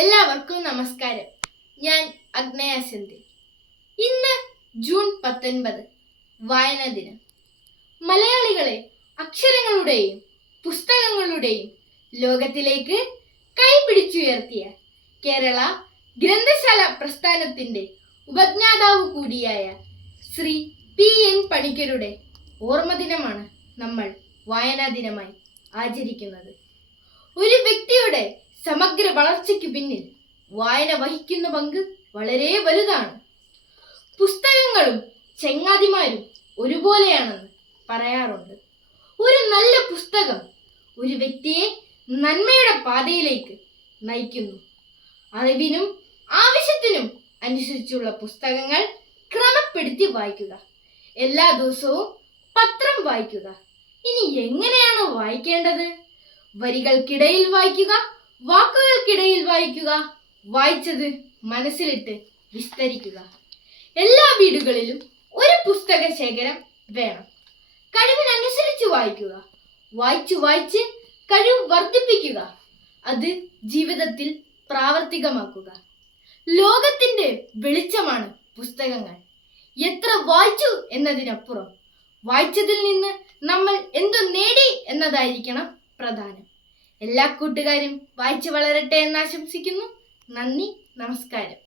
എല്ലാവർക്കും നമസ്കാരം. ഞാൻ അഗ്നയ സെന്തി ഇന്ന് ജൂൺ പത്തൊൻപത് വായനാ ദിനം. മലയാളികളെ അക്ഷരങ്ങളുടെയും പുസ്തകങ്ങളുടെയും ലോകത്തിലേക്ക് കൈപിടിച്ചുയർത്തിയ കേരള ഗ്രന്ഥശാല പ്രസ്ഥാനത്തിന്റെ ഉപജ്ഞാതാവ് കൂടിയായ ശ്രീ പി എൻ പണിക്കരുടെ ഓർമ്മദിനമാണ് നമ്മൾ വായനാ ദിനമായി ആചരിക്കുന്നത്. ഒരു വ്യക്തിയുടെ സമഗ്ര വളർച്ചയ്ക്ക് പിന്നിൽ വായന വഹിക്കുന്ന പങ്ക് വളരെ വലുതാണ്. പുസ്തകങ്ങളും ചെങ്ങാതിമാരും ഒരുപോലെയാണെന്ന് പറയാറുണ്ട്. ഒരു നല്ല പുസ്തകം ഒരു വ്യക്തിയെ നന്മയുടെ പാതയിലേക്ക് നയിക്കുന്നു. അറിവിനും ആവശ്യത്തിനും അനുസരിച്ചുള്ള പുസ്തകങ്ങൾ ക്രമപ്പെടുത്തി വായിക്കുക. എല്ലാ ദിവസവും പത്രം വായിക്കുക. ഇനി എങ്ങനെയാണ് വായിക്കേണ്ടത്? വരികൾക്കിടയിൽ വായിക്കുക വാക്കുകൾക്കിടയിൽ വായിക്കുക വായിച്ചത് മനസ്സിലിട്ട് വിസ്തരിക്കുക. എല്ലാ വീടുകളിലും ഒരു പുസ്തക ശേഖരം വേണം. കഴിവിനനുസരിച്ച് വായിക്കുക. വായിച്ചു വായിച്ച് കഴിവ് വർദ്ധിപ്പിക്കുക. അത് ജീവിതത്തിൽ പ്രാവർത്തികമാക്കുക. ലോകത്തിന്റെ വെളിച്ചമാണ് പുസ്തകങ്ങൾ. എത്ര വായിച്ചു എന്നതിനപ്പുറം വായിച്ചതിൽ നിന്ന് നമ്മൾ എന്തു നേടി എന്നതായിരിക്കണം പ്രധാനം. എല്ലാ കൂട്ടുകാരും വായിച്ചു വളരട്ടെ എന്ന് ആശംസിക്കുന്നു. നന്ദി നമസ്കാരം.